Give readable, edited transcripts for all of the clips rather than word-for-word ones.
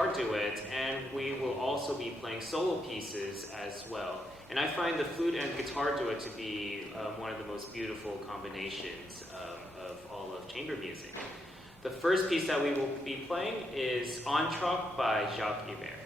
guitar duet, and we will also be playing solo pieces as well. And I find the flute and guitar duet to be one of the most beautiful combinations of all of chamber music. The first piece that we will be playing is Entr'acte by Jacques Ibert.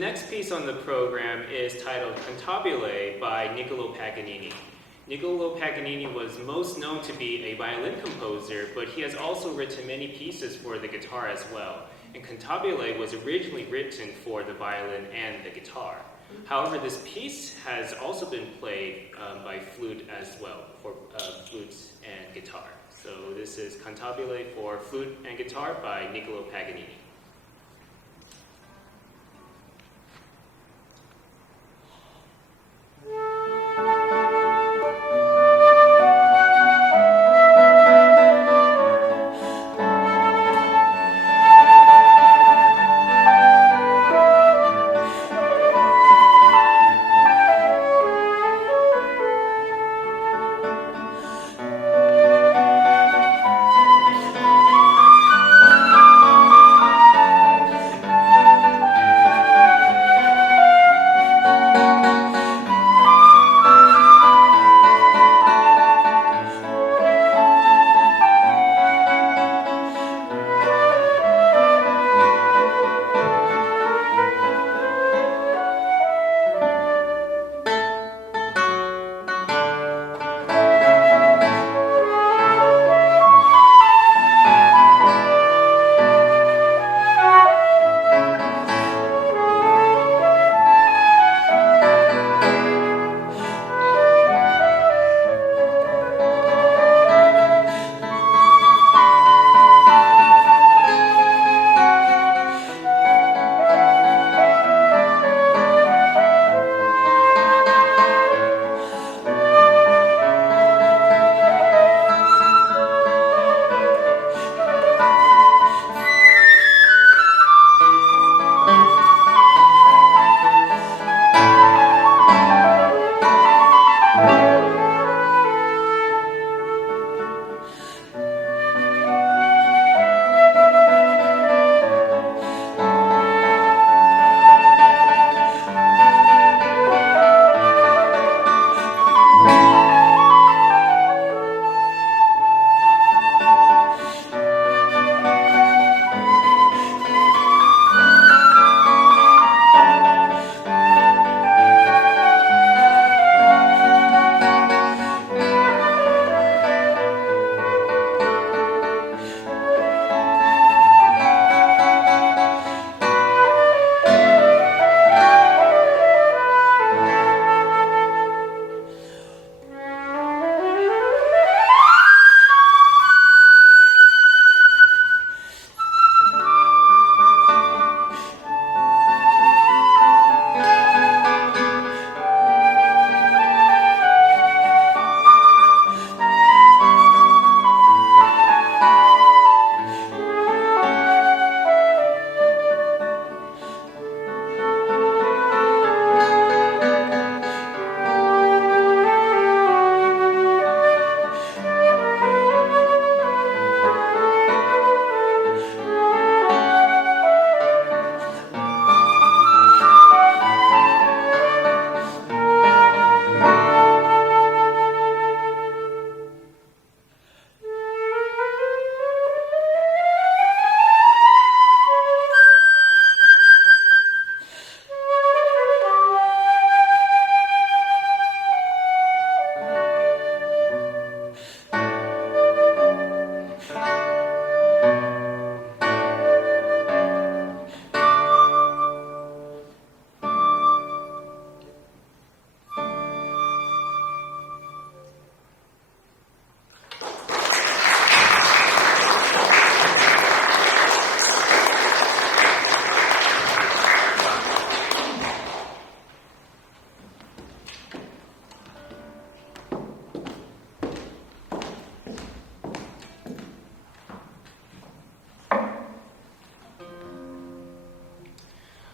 next piece on the program is titled Cantabile by Niccolo Paganini. Niccolo Paganini was most known to be a violin composer, but he has also written many pieces for the guitar as well. And Cantabile was originally written for the violin and the guitar. However, this piece has also been played by flute as well, for flute and guitar. So this is Cantabile for flute and guitar by Niccolo Paganini.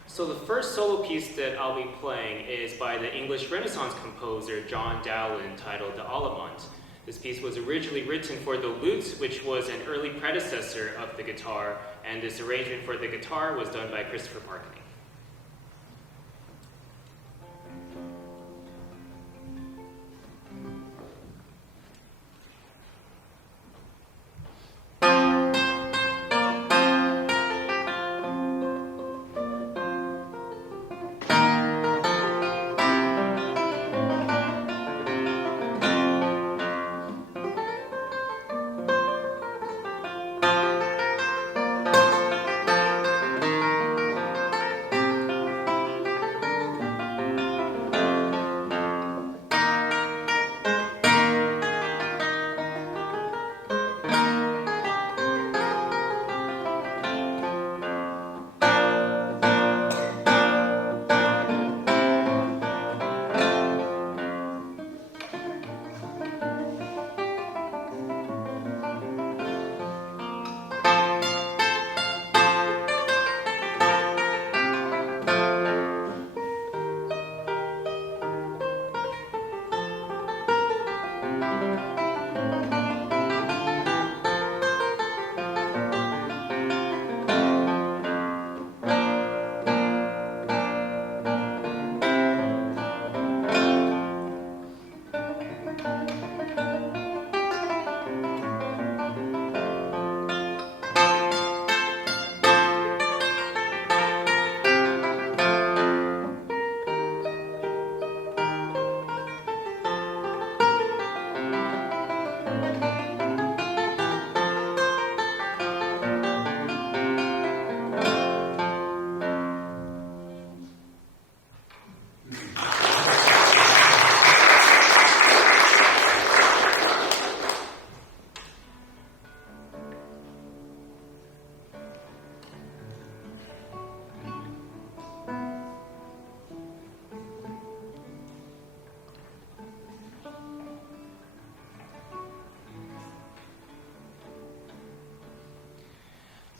So the first solo piece that I'll be playing is by the English Renaissance composer John Dowland, titled The Allemande. This piece was originally written for the lute, which was an early predecessor of the guitar, and this arrangement for the guitar was done by Christopher Markney.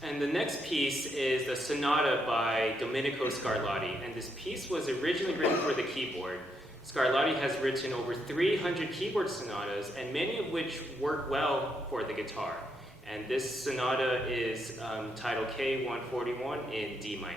And the next piece is the Sonata by Domenico Scarlatti. And this piece was originally written for the keyboard. Scarlatti has written over 300 keyboard sonatas, and many of which work well for the guitar. And this sonata is titled K141 in D minor.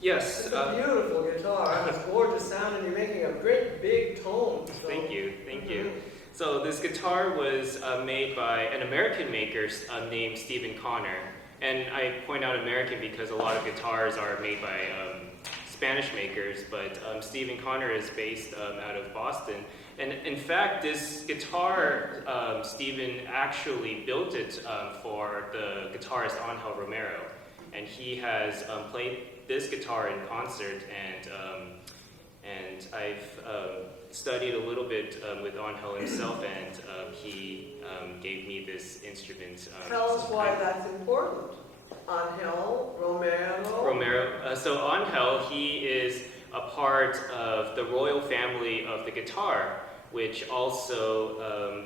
Yes. It's a beautiful guitar. It's gorgeous sound, and you're making a great big tone. So. Thank you. So this guitar was made by an American maker named Stephen Connor. And I point out American because a lot of guitars are made by Spanish makers, but Stephen Connor is based out of Boston. And in fact, this guitar, Stephen actually built it for the guitarist Angel Romero. and he has played this guitar in concert, and I've studied a little bit with Angel himself, and he gave me this instrument. Tell us why that's important. Angel, Romero. So Angel, he is a part of the royal family of the guitar, which also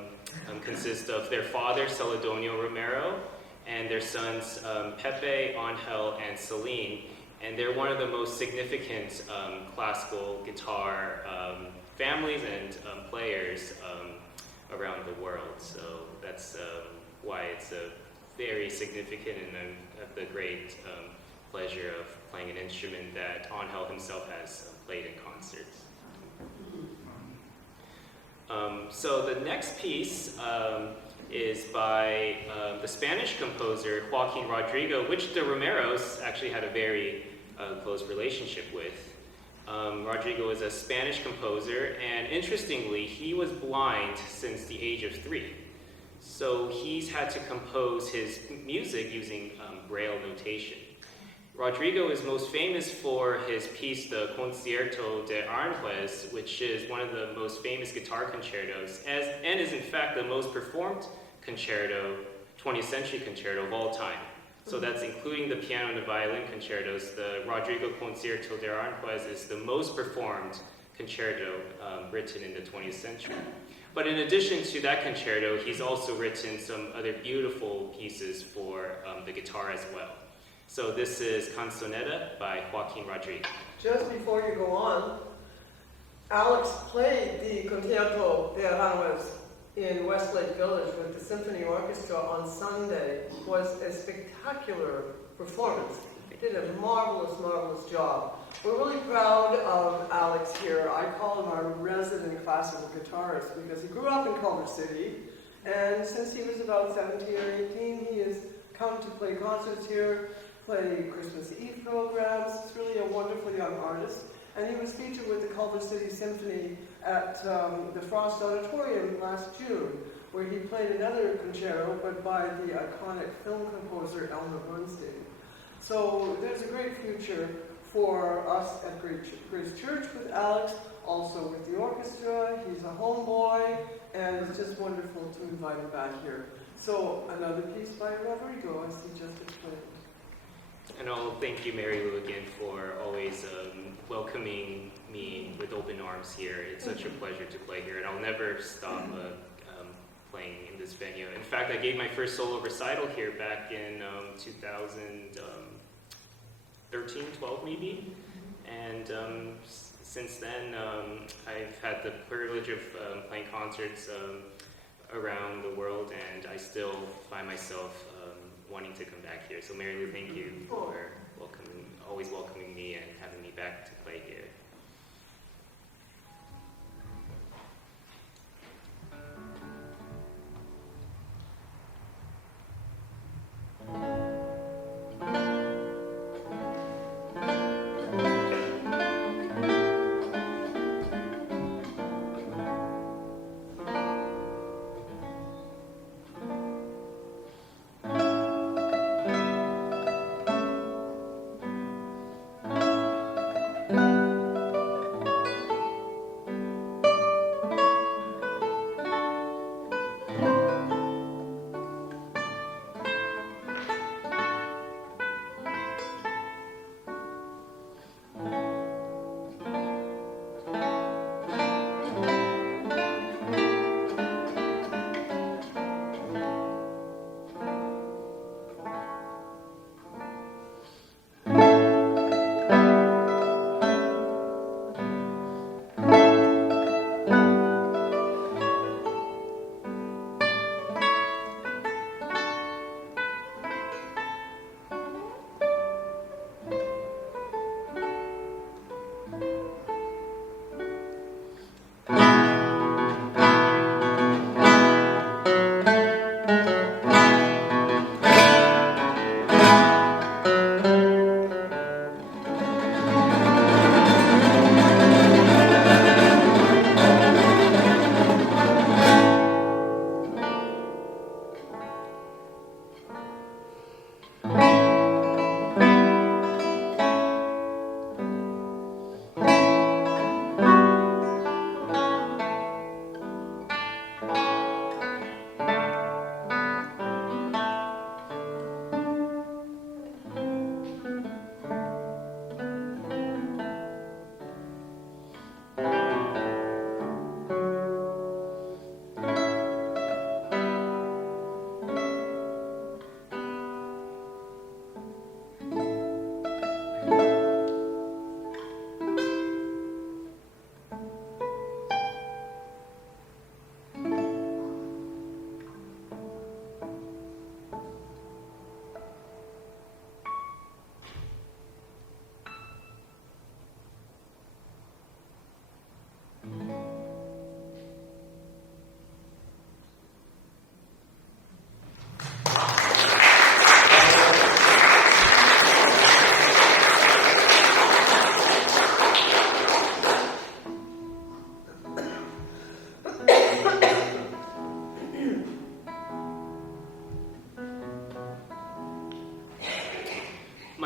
consists of their father, Celedonio Romero, and their sons, Pepe, Angel, and Celine. And they're one of the most significant classical guitar families and players around the world. So that's why it's a very significant, and I have the great pleasure of playing an instrument that Angel himself has played in concerts. So the next piece is by the Spanish composer Joaquin Rodrigo, which the Romeros actually had a very close relationship with. Rodrigo is a Spanish composer, and interestingly, he was blind since the age of 3. So he's had to compose his music using Braille notation. Rodrigo is most famous for his piece, the Concierto de Aranjuez, which is one of the most famous guitar concertos, and is in fact the most performed concerto, 20th century concerto of all time. So that's including the piano and the violin concertos. The Rodrigo Concierto de Aranjuez is the most performed concerto written in the 20th century. But in addition to that concerto, he's also written some other beautiful pieces for the guitar as well. So this is Canzonetta by Joaquin Rodrigo. Just before you go on, Alex played the Concierto de Aranjuez in Westlake Village with the symphony orchestra on Sunday. It was a spectacular performance. He did a marvelous, marvelous job. We're really proud of Alex here. I call him our resident classical guitarist because he grew up in Culver City, and since he was about 17 or 18, he has come to play concerts here, play Christmas Eve programs. He's really a wonderful young artist, and he was featured with the Culver City Symphony at the Frost Auditorium last June, where he played another concerto, but by the iconic film composer Elmer Bernstein. So there's a great future for us at Grace Church with Alex, also with the orchestra. He's a homeboy, and it's just wonderful to invite him back here. So another piece by Rodrigo, as he just explained. And I'll thank you, Mary Lou, again for always welcoming me with open arms here. It's such a pleasure to play here, and I'll never stop playing in this venue. In fact, I gave my first solo recital here back in 2013, 12 maybe, and since then I've had the privilege of playing concerts around the world, and I still find myself wanting to come back here. So Mary Lou, thank you for always welcoming me and having me back to play here.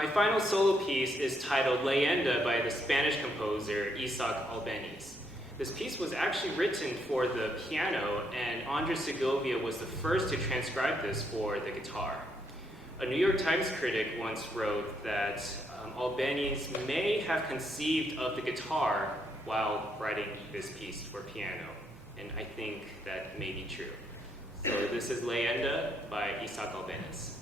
My final solo piece is titled Leyenda by the Spanish composer Isaac Albéniz. This piece was actually written for the piano, and Andres Segovia was the first to transcribe this for the guitar. A New York Times critic once wrote that Albéniz may have conceived of the guitar while writing this piece for piano, and I think that may be true. So this is Leyenda by Isaac Albéniz.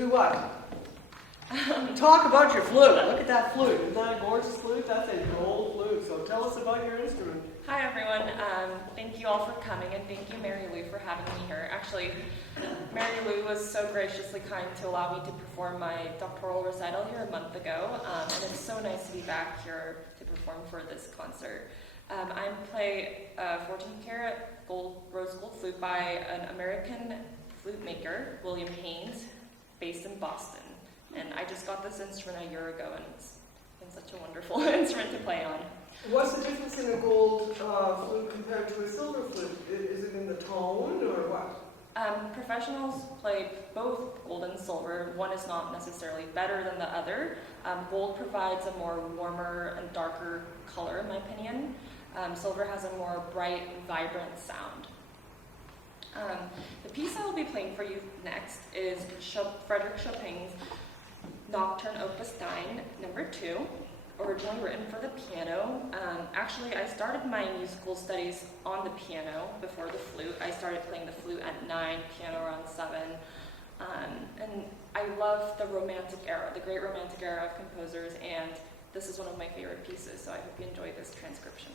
do what? Talk about your flute. Look at that flute. Isn't that a gorgeous flute? That's a gold flute. So tell us about your instrument. Hi everyone. Thank you all for coming, and thank you Mary Lou for having me here. Actually, Mary Lou was so graciously kind to allow me to perform my doctoral recital here a month ago, and it's so nice to be back here to perform for this concert. I play a 14-karat rose gold flute by an American flute maker, William Haynes, based in Boston. And I just got this instrument a year ago, and it's been such a wonderful instrument to play on. What's the difference in a gold flute compared to a silver flute? Is it in the tone or what? Professionals play both gold and silver. One is not necessarily better than the other. Gold provides a more warmer and darker color, in my opinion. Silver has a more bright, vibrant sound. The piece I will be playing for you next is Frederick Chopin's Nocturne Opus 9, number 2, originally written for the piano. Actually, I started my musical studies on the piano before the flute. I started playing the flute at 9, piano around 7. And I love the Romantic era, the great Romantic era of composers, and this is one of my favorite pieces, so I hope you enjoy this transcription.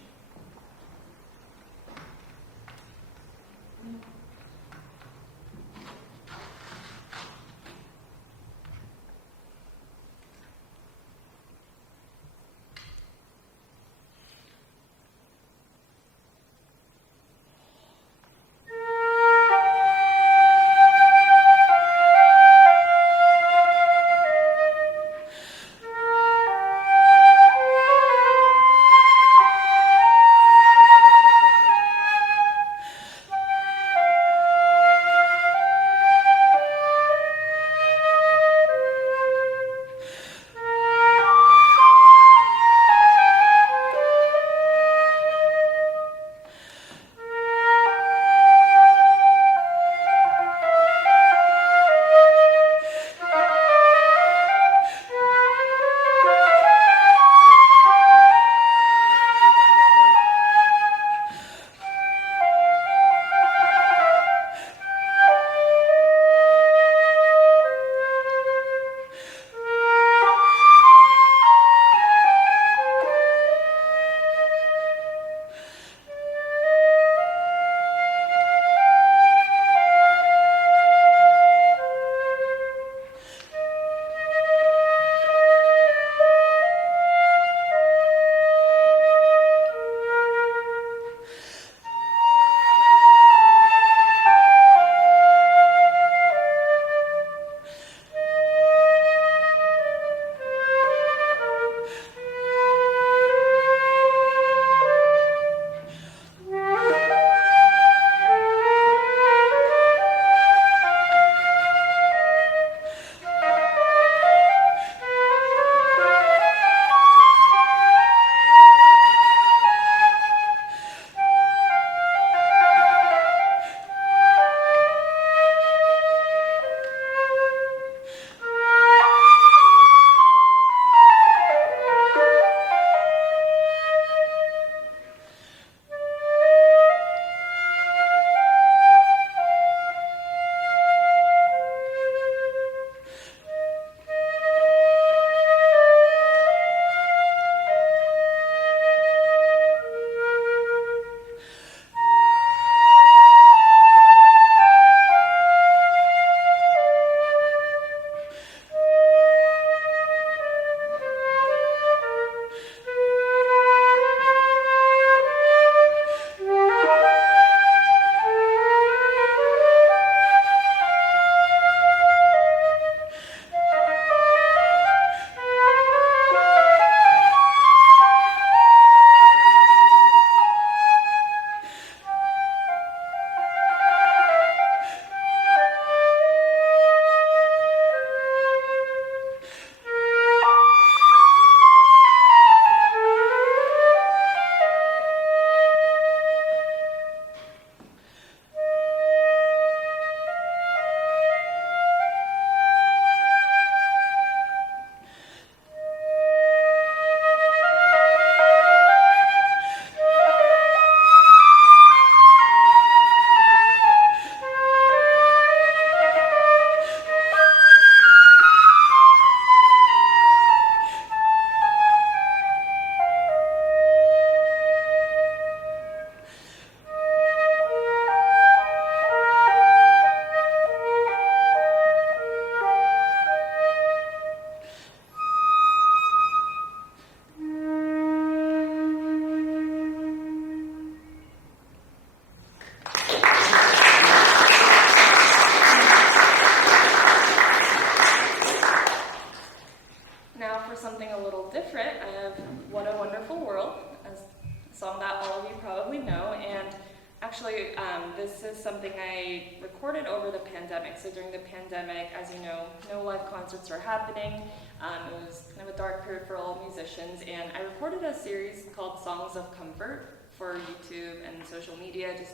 something a little different. I have What a Wonderful World, a song that all of you probably know, and actually this is something I recorded over the pandemic. So during the pandemic, as you know, no live concerts are happening. It was kind of a dark period for all musicians, and I recorded a series called Songs of Comfort for YouTube and social media, just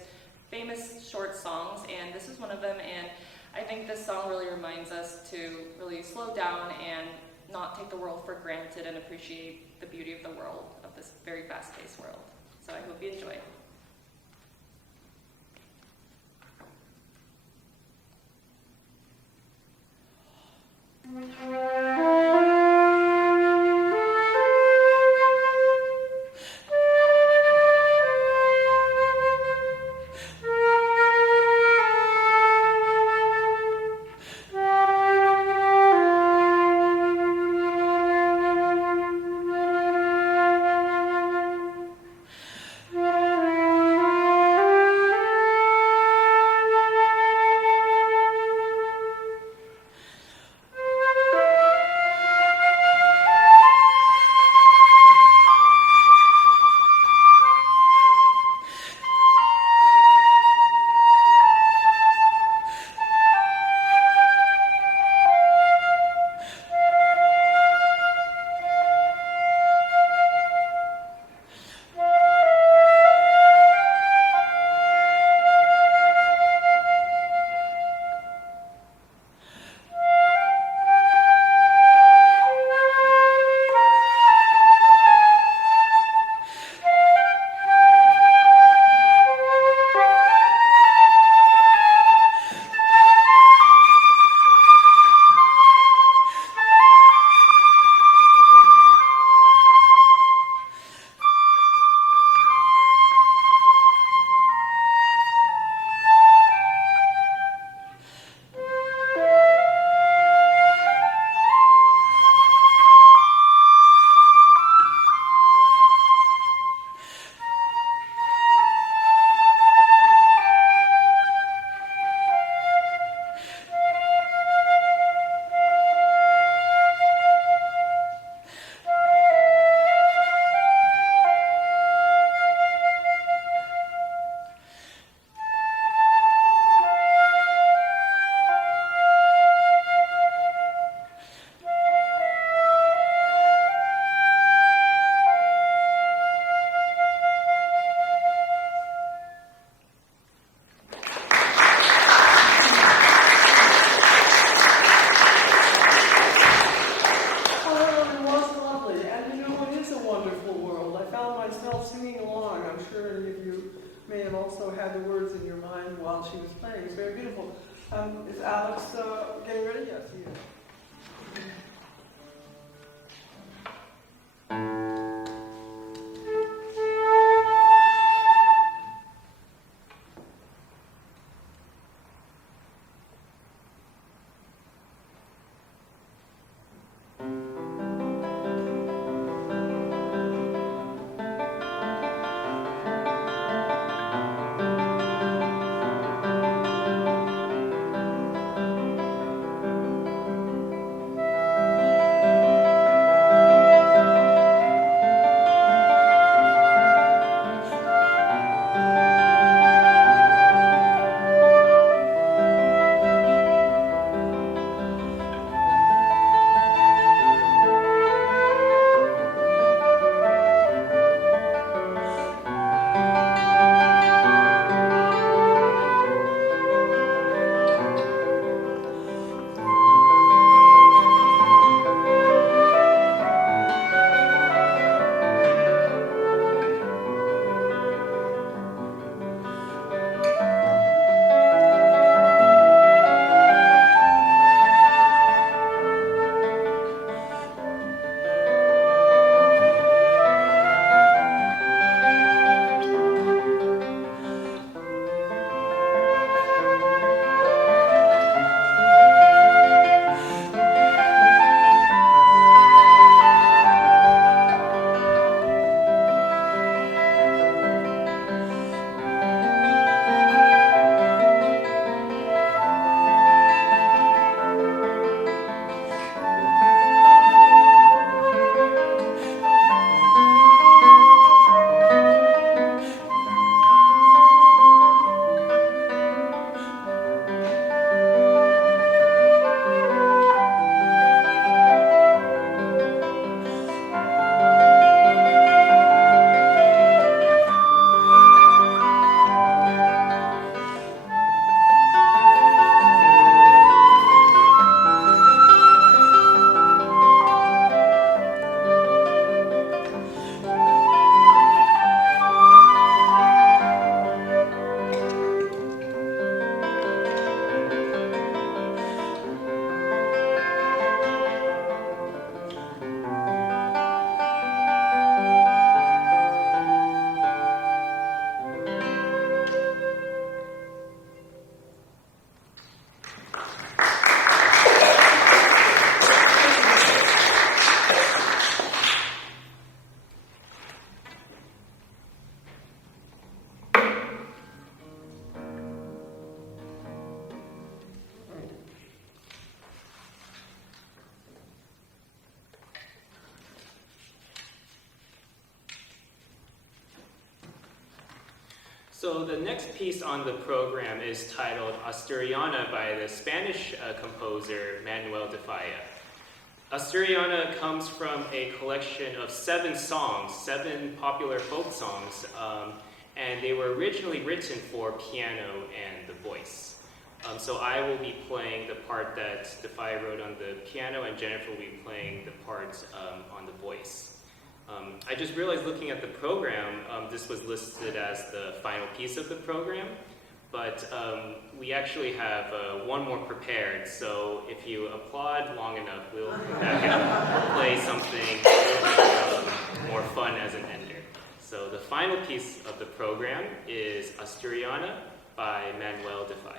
famous short songs, and this is one of them. And I think this song really reminds us to really slow down and not take the world for granted and appreciate the beauty of the world, of this very fast-paced world. So I hope you enjoy. Had the words in your mind while she was playing. It's very beautiful. Is Alex getting ready? Yes, he is. So the next piece on the program is titled Asturiana by the Spanish composer Manuel de Falla. Asturiana comes from a collection of 7 songs, 7 popular folk songs, and they were originally written for piano and the voice. So I will be playing the part that de Falla wrote on the piano, and Jennifer will be playing the part on the voice. I just realized looking at the program, this was listed as the final piece of the program, but we actually have one more prepared, so if you applaud long enough, we'll come back and play something more fun as an ender. So the final piece of the program is Asturiana by Manuel de Falla.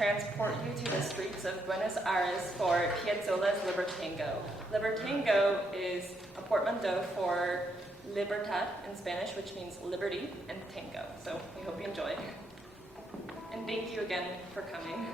transport you to the streets of Buenos Aires for Piazzolla's Libertango. Libertango is a portmanteau for libertad in Spanish, which means liberty, and tango. So we hope you enjoy. And thank you again for coming.